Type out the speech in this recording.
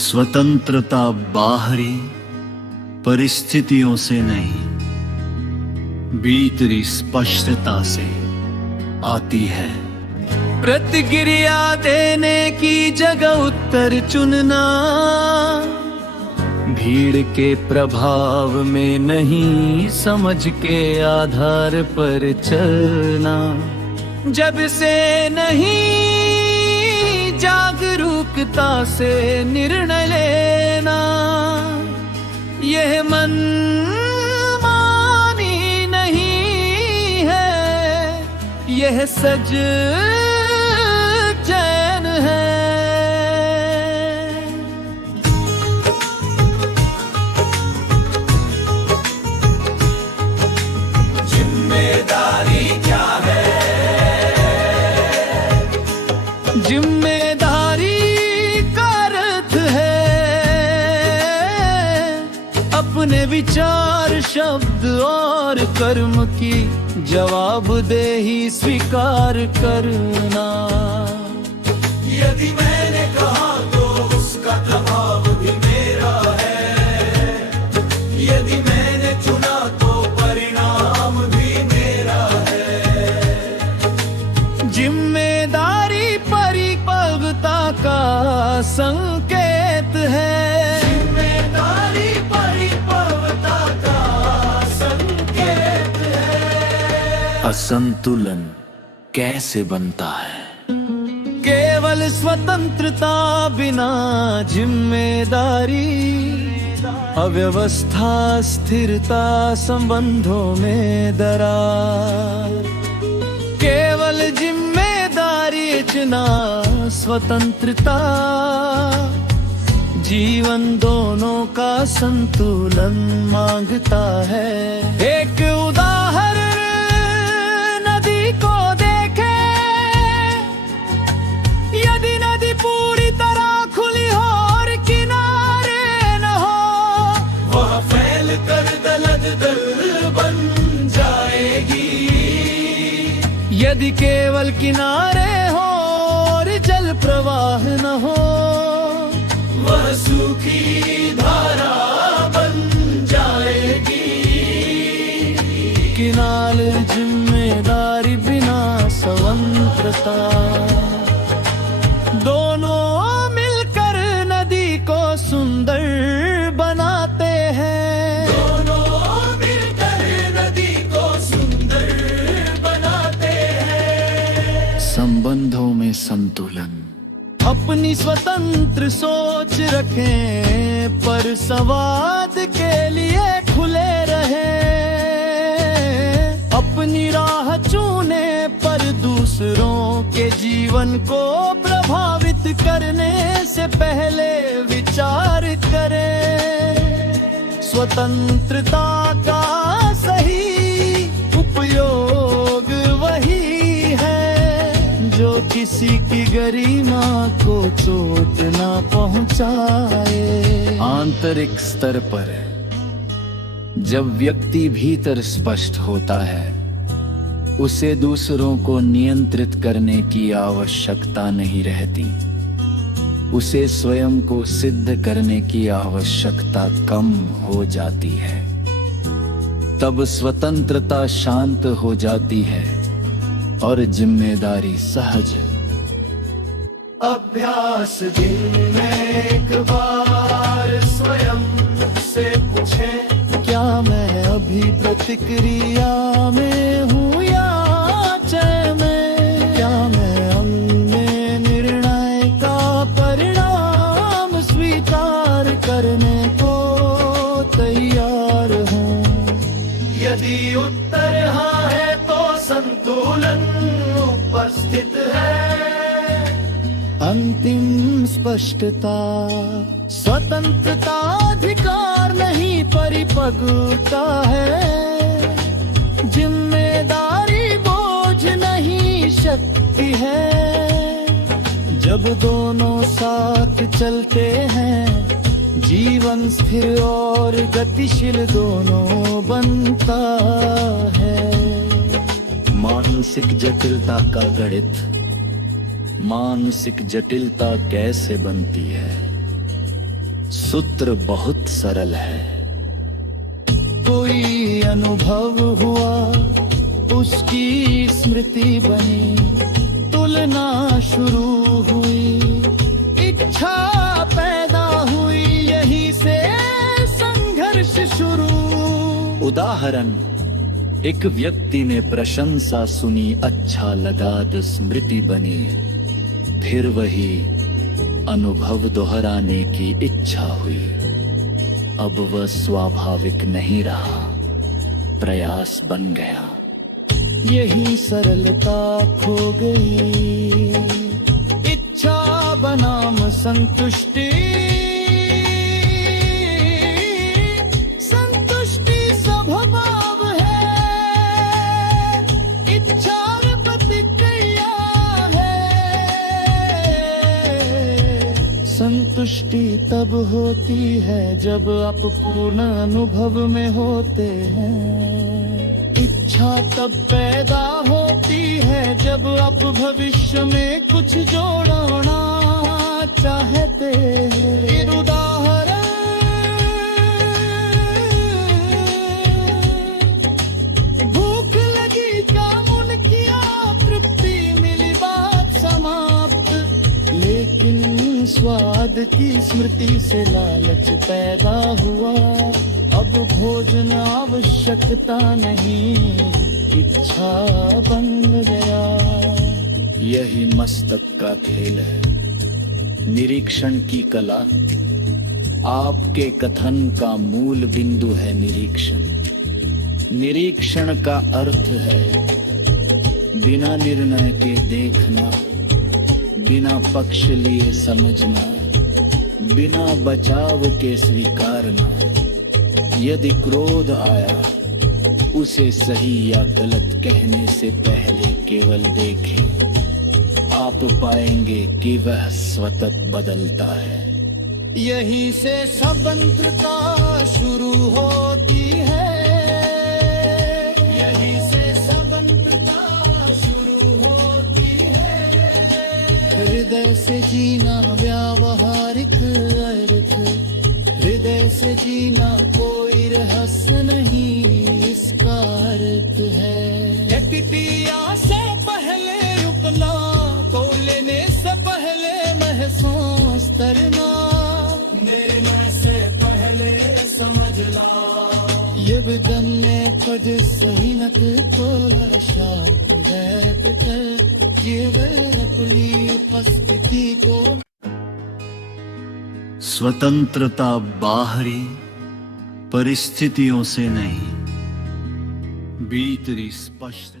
स्वतंत्रता बाहरी परिस्थितियों से नहीं, भीतरी स्पष्टता से आती है। प्रतिक्रिया देने की जगह उत्तर चुनना, भीड़ के प्रभाव में नहीं, समझ के आधार पर चलना। जब से नहीं, जागरूकता से निर्णय लेना। यह मन मानी नहीं है, यह सज चैन है। जिम्मेदारी क्या है? जिम्मेदारी का अर्थ है अपने विचार, शब्द और कर्म की जवाबदेही स्वीकार करना। यदि मैंने कहा तो उसका दबाव भी मेरा है, यदि मैंने चुना तो परिणाम भी मेरा है। जिम्मेदारी परिपक्वता का संकेत है। जिम्मेदारी परिपक्वता का संकेत है। असंतुलन कैसे बनता है? केवल स्वतंत्रता बिना जिम्मेदारी, अव्यवस्था, स्थिरता, संबंधों में दरार। केवल जिम्मेदारी इतना स्वतंत्रता, जीवन दोनों का संतुलन मांगता है। एक उदाहरण नदी को देखे, यदि नदी पूरी तरह खुली हो और किनारे न हो, वह फैल कर दलदल बन जाएगी। यदि केवल किनारे हो और जल प्रवाह न हो, वह सूखी धारा बन जाएगी। किनारे जिम्मेदारी बिना स्वतंत्रता, दोनों मिलकर नदी को सुंदर बनाते हैं। दोनों मिलकर नदी को सुंदर बनाते हैं। संबंधों में संतुलन। अपनी स्वतंत्र सोच रखें, पर संवाद के लिए खुले रहें। अपनी राह चुने, पर दूसरों के जीवन को प्रभावित करने से पहले विचार करें। स्वतंत्रता का सही उपयोग वही है जो किसी की गरिमा को चोट ना पहुंचाए। आंतरिक स्तर पर जब व्यक्ति भीतर स्पष्ट होता है, उसे दूसरों को नियंत्रित करने की आवश्यकता नहीं रहती। उसे स्वयं को सिद्ध करने की आवश्यकता कम हो जाती है। तब स्वतंत्रता शांत हो जाती है और जिम्मेदारी सहज। अभ्यास दिन में एक बार स्वयं से पूछें, क्या मैं अभी प्रतिक्रिया में हूँ या चय में? क्या मैं अपने निर्णय का परिणाम स्वीकार करने को तैयार हूँ? यदि उत्तर हाँ है तो संतुलन उपस्थित है। अंतिम स्पष्टता, स्वतंत्रता अधिकार नहीं, परिपक्वता है। जिम्मेदारी बोझ नहीं, शक्ति है। जब दोनों साथ चलते हैं, जीवन स्थिर और गतिशील दोनों बनता है। मानसिक जटिलता का गणित। मानसिक जटिलता कैसे बनती है? सूत्र बहुत सरल है। कोई अनुभव हुआ, उसकी स्मृति बनी, तुलना शुरू हुई, इच्छा पैदा हुई, यहीं से संघर्ष शुरू। उदाहरण, एक व्यक्ति ने प्रशंसा सुनी, अच्छा लगा तो स्मृति बनी, फिर वही अनुभव दोहराने की इच्छा हुई। अब वह स्वाभाविक नहीं रहा, प्रयास बन गया। यही सरलता खो गई, इच्छा बनाम संतुष्टि, संतुष्टि स्वभाव है, इच्छा प्रतिक्रिया है। संतुष्टि तब होती है जब आप पूर्ण अनुभव में होते हैं। इच्छा तब पैदा होती है जब आप भविष्य में कुछ जोड़ना चाहते हैं। उदाहरण, भूख लगी, कामन किया, तृप्ति मिली, बात समाप्त। लेकिन स्वाद की स्मृति से लालच पैदा हुआ। अब भोजन आवश्यकता नहीं, इच्छा बन गया। यही मस्तक का खेल है, निरीक्षण की कला। आपके कथन का मूल बिंदु है निरीक्षण। निरीक्षण का अर्थ है बिना निर्णय के देखना, बिना पक्ष लिए समझना, बिना बचाव के स्वीकारना। यदि क्रोध आया, उसे सही या गलत कहने से पहले केवल देखें। आप पाएंगे कि वह स्वतः बदलता है। यहीं से स्वतंत्रता शुरू होती है। यहीं से स्वतंत्रता शुरू होती है। हृदय से जीना व्यावहारिक अर्थ, हृदय से जीना कोई रहस्य नहीं, इसका अर्थ है। प्रतिक्रिया से पहले उपना, को लेने से पहले महसूस करना, निर्णय से पहले समझना। ये विगन्ने पद सही नत पोलर शांत है, ये वह अपनी उपस्थिति को। स्वतंत्रता बाहरी परिस्थितियों से नहीं, भीतरी स्पष्ट